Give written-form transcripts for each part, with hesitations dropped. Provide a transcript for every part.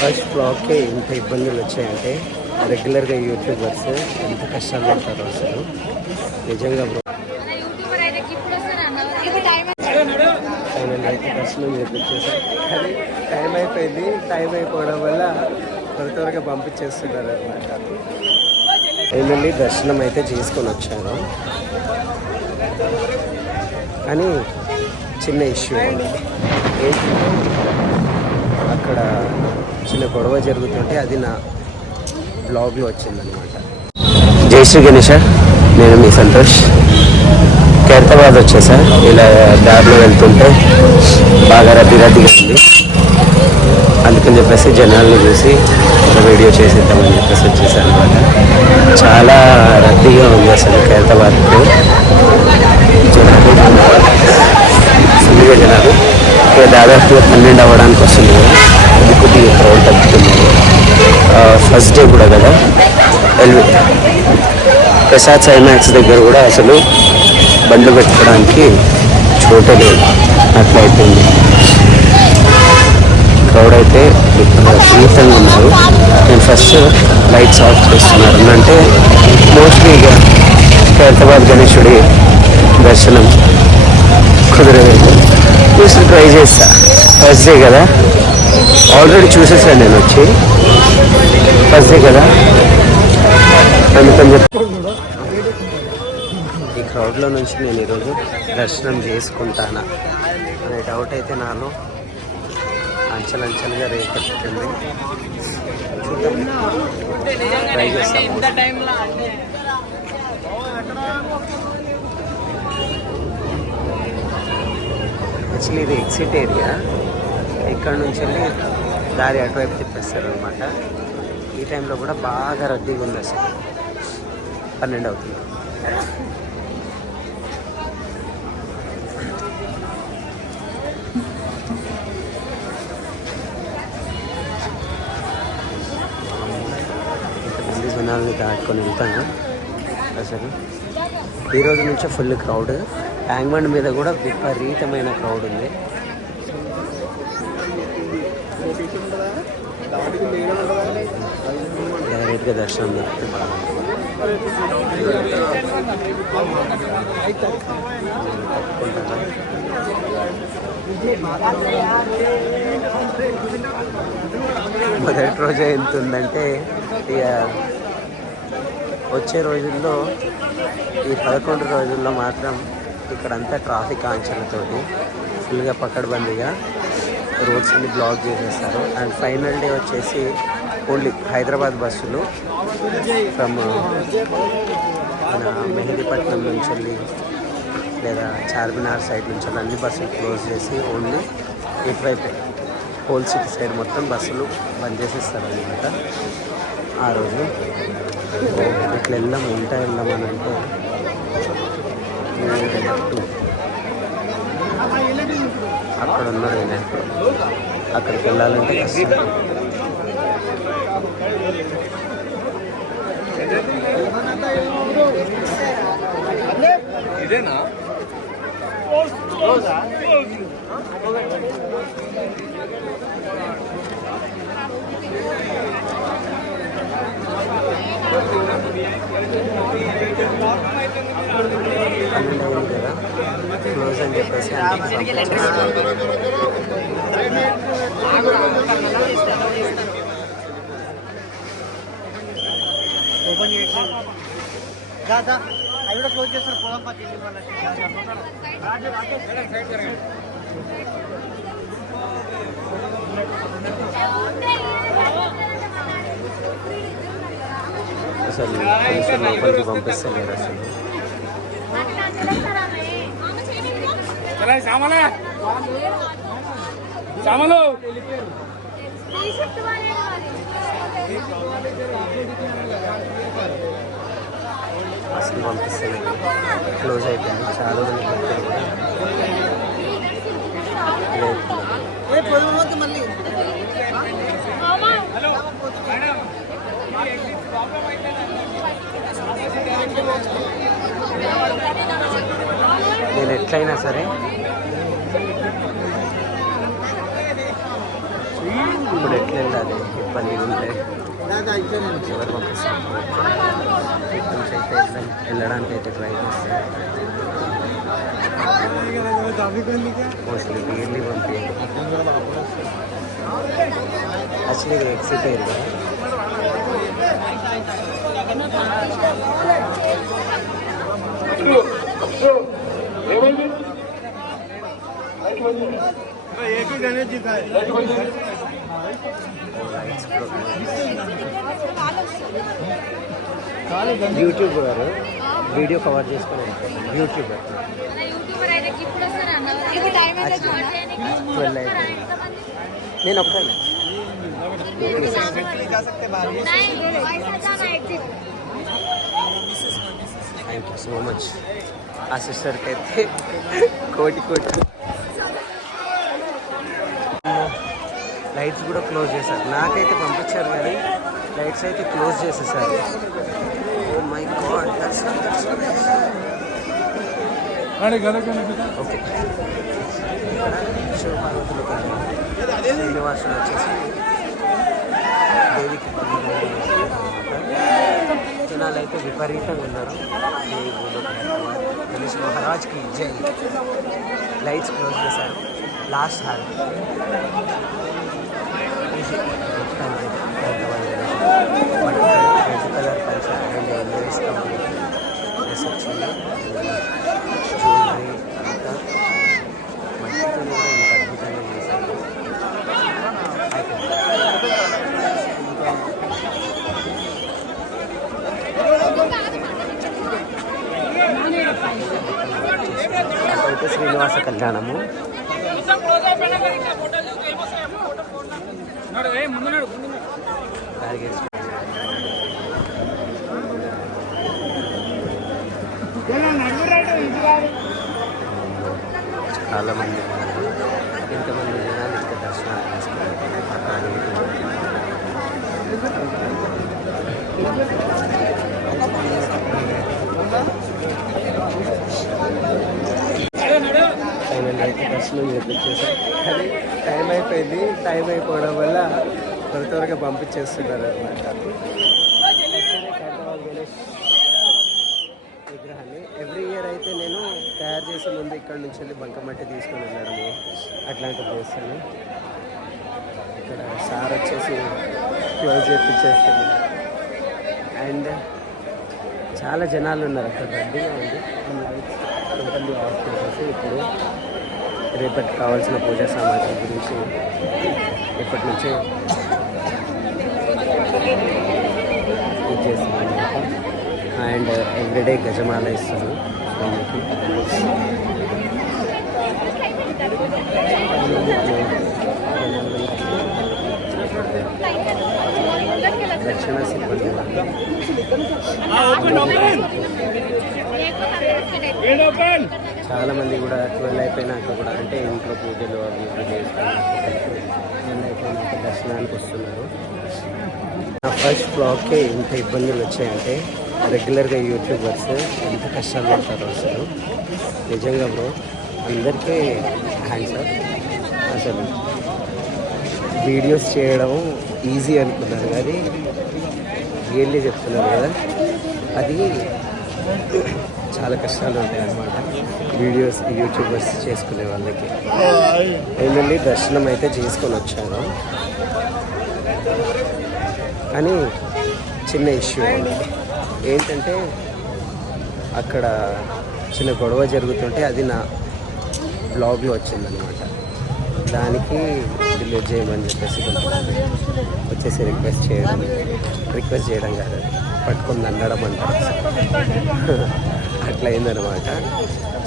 First బ్లాగ్కే ఇంత ఇబ్బందులు వచ్చాయంటే రెగ్యులర్గా యూట్యూబర్స్ ఎంత కష్టాలు పడతారు అసలు నిజంగా. ఫైనల్ అయితే దర్శనం చేపించేసారు కానీ టైం అయిపోయింది. టైం అయిపోవడం వల్ల త్వరగా పంపించేస్తున్నారు అనమాట. ఫైనల్లీ దర్శనం అయితే చేసుకొని వచ్చాను కానీ చిన్న ఇష్యూ ఏంటంటే అక్కడ చిన్న గొడవ జరుగుతుంటే అది నా బ్లాగ్లో వచ్చిందనమాట. జై శ్రీ గణేష, నేను మీ సంతోష్. ఖైరతాబాద్ వచ్చేసా. ఇలా దారిలో వెళ్తుంటే బాగా రద్దీగా ఉంది. అందుకని చెప్పేసి జనాల్ని చూసి ఒక వీడియో చేసేద్దామని చెప్పేసి వచ్చేసాను అనమాట. చాలా రద్దీగా ఉంది అసలు ఖైరతాబాద్లో. ఫుల్గా జనాలు దాదాపు 12 అవ్వడానికి వస్తుంది కదా, అది కొద్దిగా క్రౌడ్ తగ్గుతున్నారు. ఫస్ట్ డే కూడా కదా. ప్రసాద్ సైమాక్స్ దగ్గర కూడా అసలు బండ్లు పెట్టుకోవడానికి చోటే లేదు, అట్లా అయిపోయింది. క్రౌడ్ అయితే విపరీతంగా ఉన్నారు. నేను ఫస్ట్ లైట్స్ ఆఫ్ చేస్తున్నారు అంటే మోస్ట్లీ ఇక ఖైరతాబాద్ గణేశుడి దర్శనం కుదరలేదు. చూసి ట్రై చేస్తా. ఫస్ట్ డే కదా, ఆల్రెడీ చూసేసాను నేను వచ్చి. ఫస్ట్ డే కదా అందుకని చెప్పి ఈ క్రౌడ్లో నుంచి నేను ఈరోజు దర్శనం చేసుకుంటానా అనే డౌట్ అయితే నాలో అంచెలంచెలుగా రేకెత్తుతుంది. ట్రై చేస్తాను. యాక్చువల్లీ ఇది ఎగ్జిట్ ఏరియా. ఇక్కడ నుంచి వెళ్ళి దారి అటువైపు తిప్పేస్తారు అనమాట. ఈ టైంలో కూడా బాగా రద్దీగా ఉంది అసలు. 12 అవుతుంది. ఇంతమంది జనాల్ని దాటుకొని వెళ్తాను అసలు. ఈరోజు నుంచే ఫుల్ క్రౌడ్. ట్యాంక్బండ్ మీద కూడా విపరీతమైన క్రౌడ్ ఉంది. డైరెక్ట్గా దర్శనం దొరికితే బాగుంటుంది. మొదటి రోజే ఎంత ఉందంటే ఇక వచ్చే రోజుల్లో ఈ 11 రోజుల్లో మాత్రం ఇక్కడంతా ట్రాఫిక్ ఆంక్షలతోటి ఫుల్గా పకడ్బందీగా రోడ్స్ అన్ని బ్లాక్ చేసేస్తారు. అండ్ ఫైనల్ డే వచ్చేసి ఓన్లీ హైదరాబాద్ బస్సులు ఫ్రమ్ మన మెహదీపట్నం నుంచి వెళ్ళి లేదా చార్మినార్ సైడ్ నుంచి వెళ్ళి అన్ని బస్సులు క్లోజ్ చేసి ఓన్లీ ఇటువైపు హోల్ సిటీ సైడ్ మొత్తం బస్సులు బంద్ చేసేస్తారు అనమాట. ఆ రోజు ఇట్లా వెళ్దాం వెళ్దామని అంటే అక్కడ ఉన్నాడు వినాయకుడు. అక్కడికి వెళ్ళాలంటే కష్టం. ఇదేనా కదా క్లోజ్ అని చెప్పేసి ఓపెన్ చేసి దాదా అవి కూడా క్లోజ్ చేస్తారు. పోదాం అసలు పోలీసులు లోపలికి పంపిస్తలేరు అసలు. అసలు పంపిస్తలేదు. క్లోజ్ అయిపోయింది. చాలా మంది నేను ఎట్లయినా సరే ఇప్పుడు ఇప్పుడు ఎట్లా వెళ్ళాలి ఇబ్బంది ఉంటే ఎవరు పంపిస్తాం ఇక్కడి నుంచి అయితే వెళ్ళడానికి అయితే ట్రై చేస్తాను మోస్ట్లీ డైలీ పంపి యాక్చువల్లీ ఎక్సిట్ అయ్యింది కదా యూట్యూబర్ వీడియో కవర్ చేసుకుని యూట్యూబర్ 12 నేను ఒక్కనే థ్యాంక్ యూ సో మచ్ ఆ సిస్టర్కి అయితే కోటి లైట్స్ కూడా క్లోజ్ చేశారు నాకైతే పంపించారు కానీ లైట్స్ అయితే క్లోజ్ చేసేసారు ఓ మై గాడ్ ఓకే శివపార్వతులు శ్రీనివాసులు వచ్చేసి దేవికి జనాలు అయితే విపరీతంగా ఉన్నారు గణేష్ మహారాజ్కి జై లైట్స్ క్లోజ్ చేశారు లాస్ట్ హాల్ రెడ్ కలర్ పంచా అండ్ లేడీస్ డ్రెస్ వచ్చింది జ్యువెలరీ అంతా మట్టితో కూడా ఇంత అద్భుతంగా చేశారు అయితే శ్రీనివాస కళ్యాణము చాలా మంది ఇంతమంది జనాలు ఇక్కడ దర్శనాలు చేసుకున్నారు ఫైనల్ అయితే దర్శనం చేపించేసారు కానీ టైం అయిపోవడం వల్ల త్వరగా పంపించేస్తున్నారు అనమాట విగ్రహాన్ని ఎవ్రీ ఇయర్ అయితే నేను తయారు చేసే ముందు ఇక్కడ నుంచి వెళ్ళి బంకమట్టి తీసుకొని వెళ్ళడము అట్లాంటివి చేస్తాను ఇక్కడ సార్ వచ్చేసి క్లోజ్ చేపించేస్తుంది అండ్ చాలా జనాలు ఉన్నారు అక్కడ రద్దీగా ఉంది కొంతమంది ఆఫ్ చేసేసి ఇప్పుడు రేపటికి కావాల్సిన పూజా సామాగ్రి గురించి ఇప్పటి నుంచే ఇచ్చేస్తున్నాను అండ్ ఎవ్రీడే గజమాల ఇస్తాను స్వామికి దక్షిణ సిబ్బంది చాలా మంది కూడా 12 అయిపోయినాక కూడా అంటే ఇంట్లో పూజలు అవి ఇవి చేసుకుని 12 అయిపోయినాక దర్శనానికి వస్తున్నారు నా ఫస్ట్ బ్లాగ్కే ఇంత ఇబ్బందులు వచ్చాయంటే రెగ్యులర్గా యూట్యూబర్స్ ఎంత కష్టాలు పడతారు అసలు నిజంగా బ్రో అందరికీ హ్యాండ్స్ అప్ అసలు వీడియోస్ చేయడం ఈజీ అనుకున్నారు కానీ రియల్లీ చెప్తున్నారు కదా అది చాలా కష్టాలు ఉంటాయి అన్నమాట వీడియోస్ యూట్యూబర్స్ చేసుకునే వాళ్ళకి ఫైనల్లీ దర్శనం అయితే చేసుకొని వచ్చాను కానీ చిన్న ఇష్యూ ఏంటంటే అక్కడ చిన్న గొడవ జరుగుతుంటే అది నా బ్లాగ్లో వచ్చిందనమాట దానికి డిలీట్ చేయమని చెప్పేసి వచ్చేసి రిక్వెస్ట్ చేయడం కాదు పట్టుకొని అనడం అంటారు అట్లా అయిందనమాట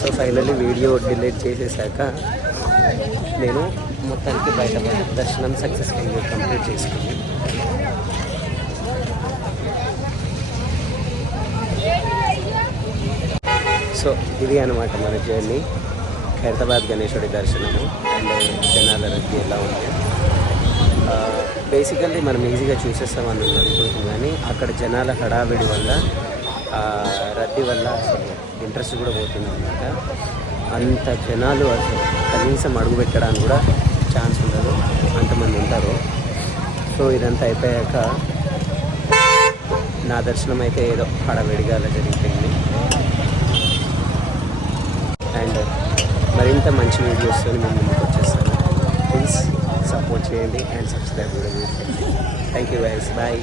సో ఫైనల్లీ వీడియో డిలీట్ చేసేసాక నేను మొత్తానికి బయటపడి దర్శనం సక్సెస్ఫుల్గా కంప్లీట్ చేసుకుని సో ఇది అనమాట మన జర్నీ ఖైరతాబాద్ గణేశుడి దర్శనము అండ్ జనాల రద్దీ ఎలా ఉంది బేసికల్లీ మనం ఈజీగా చూసేస్తామని అనుకుంటున్నాం కానీ అక్కడ జనాల హడావిడి వల్ల రద్దీ వల్ల అసలు ఇంట్రెస్ట్ కూడా పోతుంది అనమాట అంత జనాలు అసలు కనీసం అడుగు పెట్టడానికి కూడా ఛాన్స్ ఉండదు అంతమంది ఉంటారు సో ఇదంతా అయిపోయాక నా దర్శనం అయితే ఏదో హడావిడిగా అలా జరిగిపోయింది. అండ్ మరింత మంచి వీడియోస్తో మేము ముందుకు వచ్చేస్తాను. ప్లీజ్ సపోర్ట్ చేయండి అండ్ సబ్స్క్రైబ్ కూడా చేయండి. Thank you guys, bye.